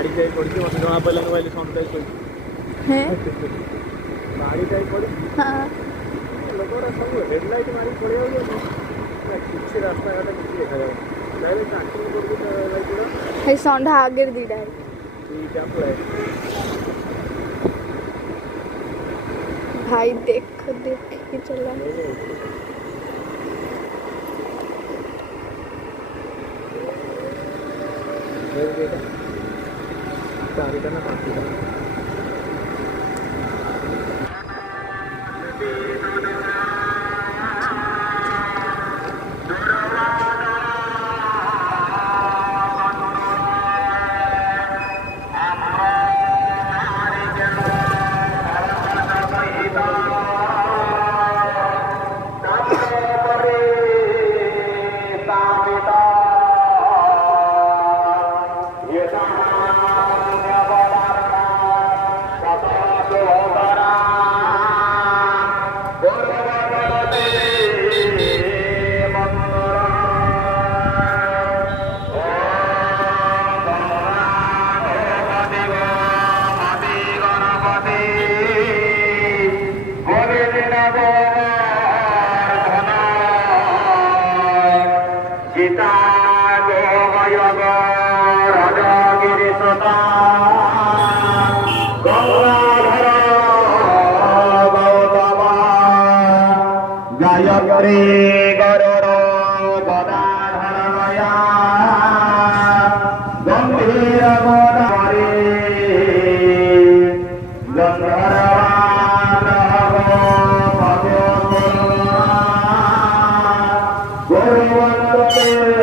बाड़ी जाई पड़ी मत जमा पड़ला मोबाइल साउंड टाइप कोई हैं बाड़ी जाई पड़ी हां लोगोरा सब हेडलाइट मारी पड़े हो किसी रास्ता घाट किसी देखा जाए डायरेक्ट एक्टिंग करके लाइक है संधा आगे दीडा है ठीक है प्ले भाई देख देख के चला चारी का ना पांच का गायत्री गरुड़ गदाधरया गंभीर गोदावरी गंधर्वान गुरुवंदे